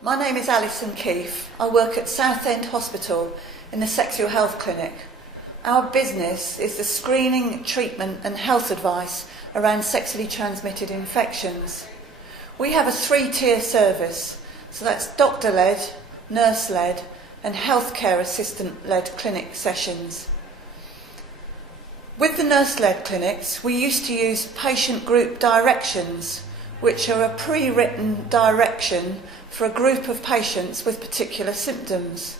My name is Alison Keefe. I work at Southend Hospital in the Sexual Health Clinic. Our business is the screening, treatment and health advice around sexually transmitted infections. We have a 3-tier service, so that's doctor-led, nurse-led and healthcare assistant-led clinic sessions. With the nurse-led clinics, we used to use patient group directions, which are a pre-written direction for a group of patients with particular symptoms.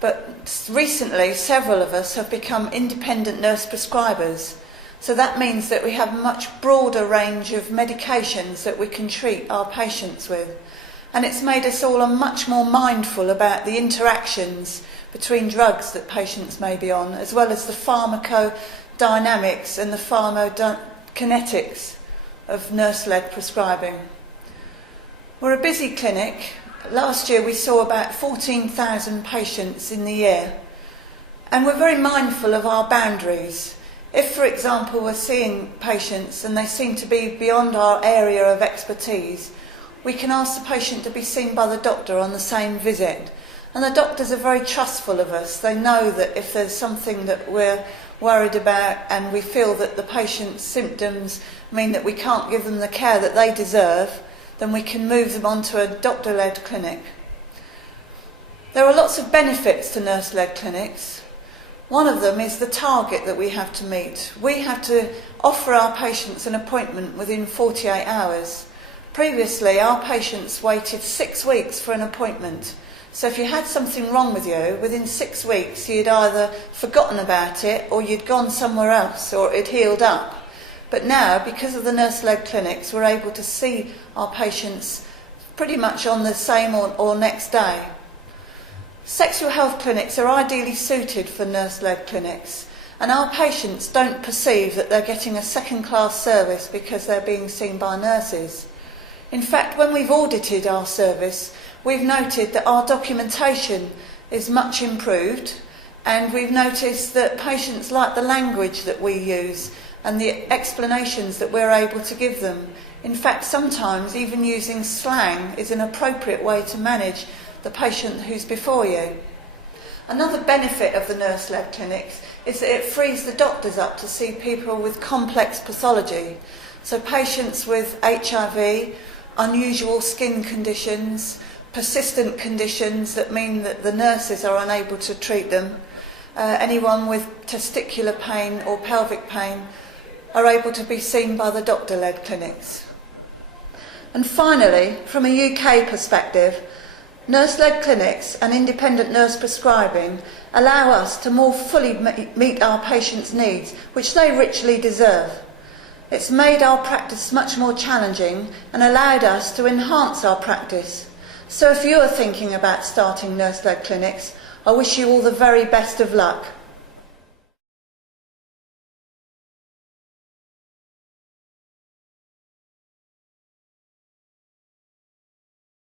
But recently, several of us have become independent nurse prescribers. So that means that we have a much broader range of medications that we can treat our patients with. And it's made us all much more mindful about the interactions between drugs that patients may be on, as well as the pharmacodynamics and the pharmacokinetics of nurse-led prescribing. We're a busy clinic. Last year we saw about 14,000 patients in the year, and we're very mindful of our boundaries. If, for example, we're seeing patients and they seem to be beyond our area of expertise, we can ask the patient to be seen by the doctor on the same visit. And the doctors are very trustful of us. They know that if there's something that we're worried about and we feel that the patient's symptoms mean that we can't give them the care that they deserve, then we can move them on to a doctor-led clinic. There are lots of benefits to nurse-led clinics. One of them is the target that we have to meet. We have to offer our patients an appointment within 48 hours. Previously, our patients waited 6 weeks for an appointment. So if you had something wrong with you, within 6 weeks you'd either forgotten about it or you'd gone somewhere else or it healed up. But now, because of the nurse-led clinics, we're able to see our patients pretty much on the same or next day. Sexual health clinics are ideally suited for nurse-led clinics, and our patients don't perceive that they're getting a second-class service because they're being seen by nurses. In fact, when we've audited our service, we've noted that our documentation is much improved, and we've noticed that patients like the language that we use and the explanations that we're able to give them. In fact, sometimes even using slang is an appropriate way to manage the patient who's before you. Another benefit of the nurse-led clinics is that it frees the doctors up to see people with complex pathology. So patients with HIV, unusual skin conditions, persistent conditions that mean that the nurses are unable to treat them, anyone with testicular pain or pelvic pain are able to be seen by the doctor-led clinics. And finally, from a UK perspective, nurse-led clinics and independent nurse prescribing allow us to more fully meet our patients' needs, which they richly deserve. It's made our practice much more challenging and allowed us to enhance our practice. So if you are thinking about starting nurse-led clinics, I wish you all the very best of luck.